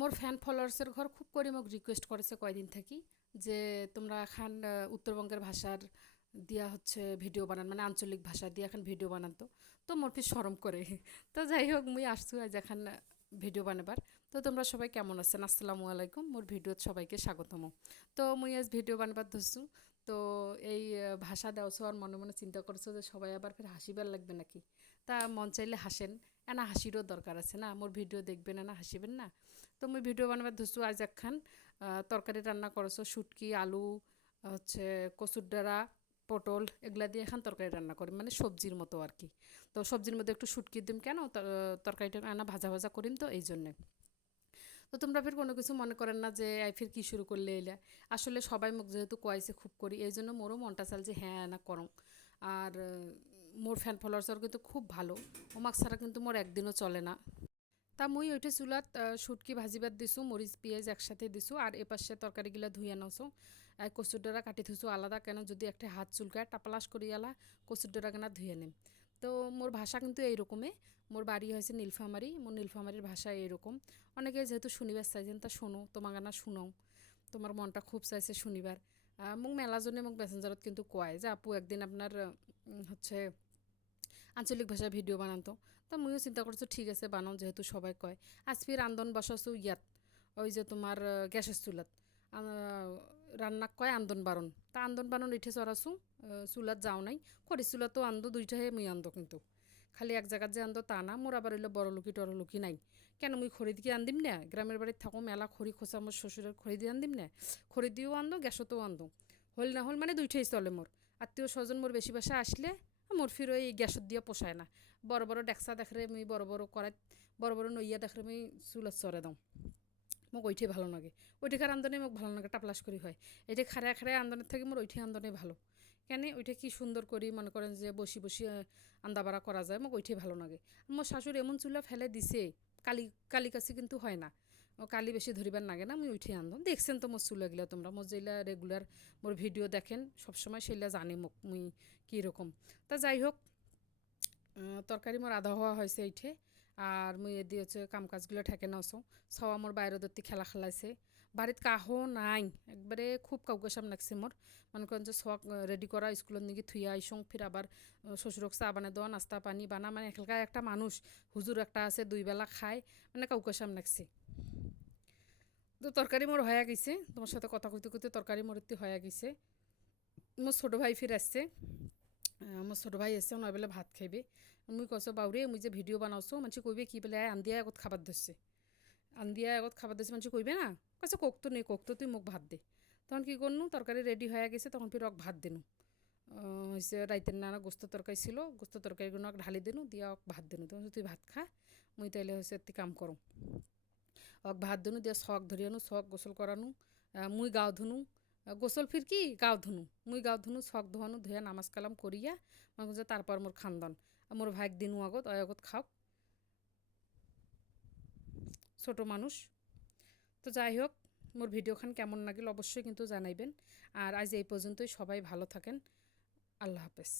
মোর fan ফলোয়ার্সের ঘর খুব করে মোক রিকোয়েস্ট করেছে কয়দিন থাকি যে তোমরা এখন উত্তরবঙ্গের ভাষার দিয়া হচ্ছে ভিডিও বানান মানে আঞ্চলিক ভাষা দিয়ে এখন ভিডিও বানান তো মোর ফির শরম করে তো যাই হোক মুই আসছু আজ এখন ভিডিও বানাবার। তো তোমরা সবাই কেমন আছেন? আসসালামু আলাইকুম, মোর ভিডিওত সবাইকে স্বাগতম। তো মুই আজ ভিডিও বানাবার ধরছু। তো এই ভাষা দেওছো আর মনে মনে চিন্তা করছো যে সবাই আবার ফের হাসিবার লাগবে নাকি। তা মন চাইলে হাসেন, এনা হাসিরও দরকার আছে না, মোর ভিডিও দেখবেন এনা হাসিবেন না। তো মুই ভিডিও বানাবার ধরছু আজ একখান তরকারি রান্না করছো, শুটকি আলু হচ্ছে কচুর ডাঁড়া পটল এগুলা দিয়ে এখন তরকারি রান্না করি মানে সবজির মতো আর কি। তো সবজির মধ্যে একটু শুটকি দিম কেন, তরকারিটা আনা ভাজা ভাজা করিম তো এই জন্যে। তো তোমরা ফের কোনো কিছু মনে করেন না যে এই ফের কী শুরু করলে এলা। আসলে সবাই মোক যেহেতু কয়েছে খুব করি এই জন্য মোরও মনটা চাল যে হ্যাঁ না করো। আর মোর ফ্যান ফলোয়ার্সর কিন্তু খুব ভালো, ওমাক ছাড়া কিন্তু মোর একদিনও চলে না। তা মুই ওইটা চুলাত শুটকি ভাজিবার দিছোঁ, মরিচ পেঁয়াজ একসাথে দিছোঁ আর এপাশে তরকারিগুলা ধুইয়া নছো। কচুর ডরা কাটি থুইছো আলাদা কেন যদি একটা হাত চুলকায় টাপলাস করি আলা কচুর ডরা কেনা ধুয়ে নেম। তো মোর ভাষা কিন্তু এইরকমই। মোর বাড়ি হয়েছে নীলফামারি, মোর নীলফামারির ভাষা এইরকম। অনেকে যেহেতু শুনিবার চাইছেন তা শোনো, তোমার গানা শুনাও, তোমার মনটা খুব চাইছে শুনিবার। মোক মেলাজনে মোক মেসেঞ্জারত কিন্তু কয় যে আপু একদিন আপনার হচ্ছে আঞ্চলিক ভাষায় ভিডিও বানাতো। তা মুইও চিন্তা করছো ঠিক আছে বানাও যেহেতু সবাই কয়। আজ ফির আন্দোলন বসাছো ইয়াত, ওই যে তোমার গ্যাসের চুলাত রান্না কয় আন্দোলন বারণ, তা আন্দোলন বারণ ইঠে চড়াছো। চুলাত যাও নাই, খড়ি চুলাতো আন্দো দুইটাহে মুই আন্দো কিন্তু খালি এক জায়গাত যে আন্দো তা না। মোর আবার হইলো বড়লুকি টরলুকি নাই। কেন মুই খড়ি দিয়ে আনদিম না, গ্রামের বাড়িতে থাকো মেলা খড়ি খোঁচা মোর শ্বশুরের খড়ি দিয়ে আনদিম না। খড়ি দিয়েও আন্দো গ্যাসতেও আন্দো, হল না হল মানে দুইটাই চলে মোর। আত্মীয় স্বজন মোর বেশি বাসা আসলে মোর ফির ওই গ্যাসত দিয়ে পোষায় না। বড় বড় ডেকসা দেখরে মুই বড় বড় কড়াইত বড় বড় নইয়া দেখরে মুই চুলাত চড়ে দাও। মোক ওইটাই ভালো লাগে, ওইটাকার আন্দোলনে মোক ভালো লাগে টাপলাস করি হয়। এটা খাড়ায় খাড়ায় আন্দোলনের থেকে মোর ওইটাই আন্দোলনে ভালো। কেন ওইটা কি সুন্দর করি মনে করেন যে বসি বসি আন্দাবাড়া করা যায়, মোক ওইটাই ভালো লাগে। মোর শাশুড়ি এমন চুলা ফেলে দিছে, কালি কালি কাছি কিন্তু হয় না, ও কালি বেশি ধরিবার লাগে না। মুই উঠে আনলাম, দেখছেন তো মোর চুলাগুলা তোমরা, মোর যেগুলা রেগুলার মোর ভিডিও দেখেন সবসময় সেগুলা জানি মোক মুই কীরকম। তা যাই হোক, তরকারি মোর আধা হওয়া হয়েছে এইঠে। আর মুই এদি হচ্ছে কাম কাজগুলো ঠেকে নছো। সব আমার বাইরে দত্তি খেলা খেলাইছে, বাড়িত কাহো নাই, একবারে খুব কাউকে সামনে লাগছে মোর। মনে করেন যে শখ রেডি করা স্কুলের নিকে থুইয়া আইসং, ফির আবার শ্বশুরক চা বানা দেওয়া নাস্তা পানি বানা মানে এখানকার একটা মানুষ, হুজুর একটা আছে দুই বেলা খায়, মানে কাউকে সামনে লাগছে। তো তরকারি মোর হয়ে গেছে, তোমার সাথে কথা কইতে কইতে তরকারি মোর একটু হয়ে গেছে। মোর ছোটো ভাই ফির আসছে, আমার ছোটো ভাই এসে ওনার বেলা ভাত খাইবে। মুই কছো বাউরে মুই যে ভিডিও বানাওছো মানুষ কইবে কি বলে আন্দিয়া আগত খাবার ধরছে, আন্দিয়া আগত খাবার ধরছে মানুষ কইবে না। কছে কোক তো নেই, কোক তো তুই মোক ভাত দে। তখন কী করনু, তরকারি রেডি হয়ে গেছে তখন ফির ভাত দিনু। হয়েছে রাইতের নানা গোস্ত তরকারি ছিল, গোস্ত তরকারিগুলো ঢালি দিনু দিয়া ভাত দিনু। তখন তুই ভাত খা, মুই তাইলে হচ্ছে একটি কাম করো। ভাত দিনু দিয়া শখ ধরি আনু, শখ গোসল করানু। মুই গাও ধুনু, গোসল ফির কি গাও ধুনু, মুই গাও ধুনু শখ ধোয়ানু ধুয়া নামাজ কালাম করিয়া মনে করছে তারপর মোর খানদান মোর ভাইক দিনু আগত অয় আগত খাও, ছোট মানুষ। তো যাই হোক, মোর ভিডিওখান কেমন লাগিল অবশ্যই কিন্তু জানাইবেন। আর আজ এই পর্যন্তই, সবাই ভালো থাকেন, আল্লাহ হাফেজ।